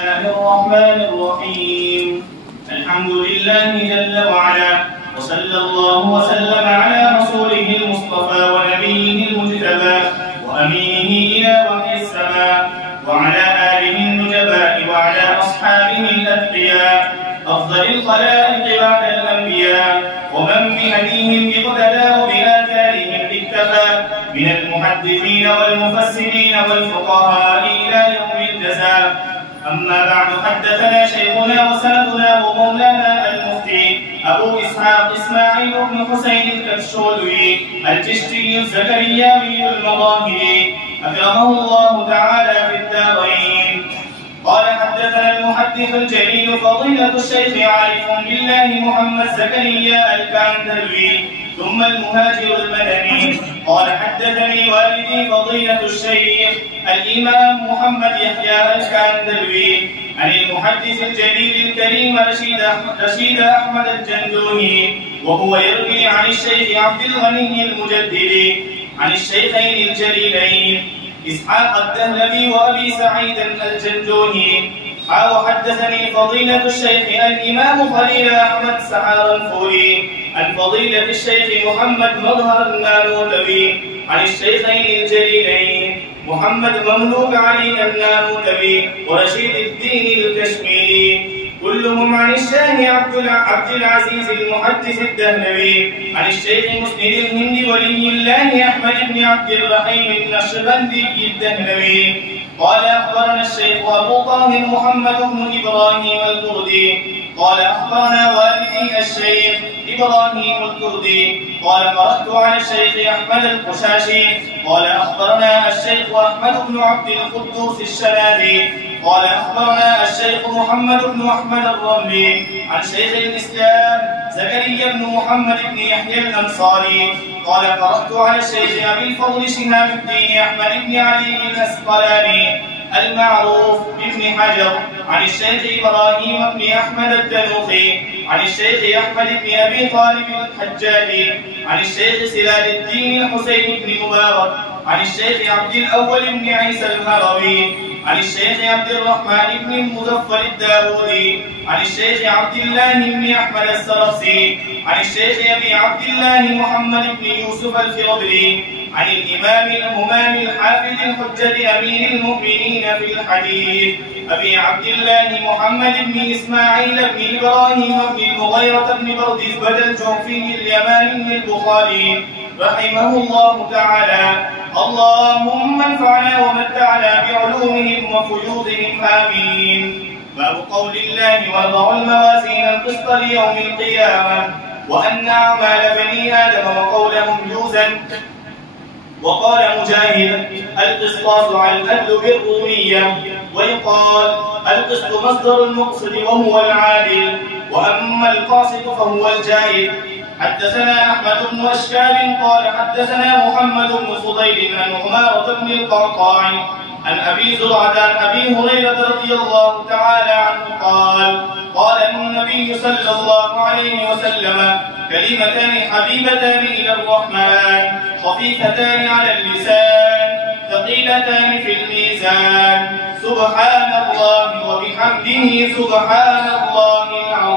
الله الرحمن الرحيم. الحمد لله جل وعلا، وصلى الله وسلم على رسوله المصطفى ونبيه المجتبى وأمينه إلى وحي السماء، وعلى آله النجباء وعلى أصحابه الأتقياء أفضل الخلائق بعد الأنبياء، ومن بهديهم اقتدى وبآثارهم اكتفى من المحدثين والمفسرين والفقهاء إلى يوم الجزاء. أما بعد، حدثنا شيخنا وسندنا ومولانا المفتي أبو إسحاق إسماعيل بن حسين الكبشولي الجشتي الزكرياوي المظاهري أكرمه الله تعالى في الدارين. قال: حدثنا المحدث الجليل فضيلة الشيخ عارف بالله محمد زكريا الكندلوي ثم المهاجر المدني. قال: حدثني والدي فضيلة الشيخ الإمام محمد يحيى الكندلوي عن المحدث الجليل الكريم رشيد أحمد الجندوهي، وهو يروي عن الشيخ عبد الغني المجدد عن الشيخين الجليلين إسحاق الدهلوي وأبي سعيد الجندوهي. وحدثني فضيلة الشيخ الإمام خليل أحمد سحارنفوري عن فضيلة الشيخ محمد مظهر النانوتوي عن الشيخين الجليلين محمد مملوك علي النانوتوي ورشيد الدين الكشميري، كلهم عن الشيخ عبد العزيز المحدث الدهلوي عن الشيخ مسند الهند ولي الله أحمد بن عبد الرحيم النشبندي الدهلوي. قال: أخبرنا الشيخ أبو طاهر محمد بن إبراهيم الكردي قال: أخبرنا والدي الشيخ إبراهيم الكردي قال: قرأت على الشيخ أحمد القشاشي قال: أخبرنا الشيخ أحمد بن عبد القدوس الشنادي قال: أخبرنا الشيخ محمد بن أحمد الرملي عن شيخ الإسلام زكريا بن محمد بن يحيى الأنصاري قال: قرأت على الشيخ أبي الفضل شهاب الدين أحمد بن علي الأسقلاني المعروف بابن حجر عن الشيخ إبراهيم بن أحمد التنوخي عن الشيخ أحمد بن أبي طالب الحجاجي عن الشيخ سلال الدين الحسين بن مبارك عن الشيخ عبد الأول بن عيسى الهروي عن الشيخ عبد الرحمن بن المظفر الداودي عن الشيخ عبد الله بن أحمد السرخسي عن الشيخ أبي عبد الله محمد بن يوسف الفربري عن الإمام الهمام الحافظ الحجة أمير المؤمنين في الحديث أبي عبد الله محمد بن إسماعيل بن إبراهيم بن المغيرة بن بردزبة الجوفي اليماني البخاري رحمه الله تعالى. اللهم انفعنا ومتعنا بعلومهم وفيوضهم آمين. باب قول الله: وَنَضَعُ الْمَوَازِينَ الْقِسْطَ لِيَوْمِ الْقِيَامَةِ وأن أعمال بني آدم وقولهم يوزن. وقال مجاهد: القسطاس على العدل بالرومية، ويقال القسط مصدر المقصد وهو العادل، وأما القاسط فهو الجائر. حدثنا أحمد بن أشكال قال: حدثنا محمد بن فضيل عن عمارة بن القعقاع عن أبي زرعة عن أبي هريرة رضي الله تعالى عنه قال: قال النبي صلى الله عليه وسلم: كلمتان حبيبتان إلى الرحمن خفيفتان على اللسان ثقيلتان في الميزان، سبحان الله وبحمده سبحان الله العظيم.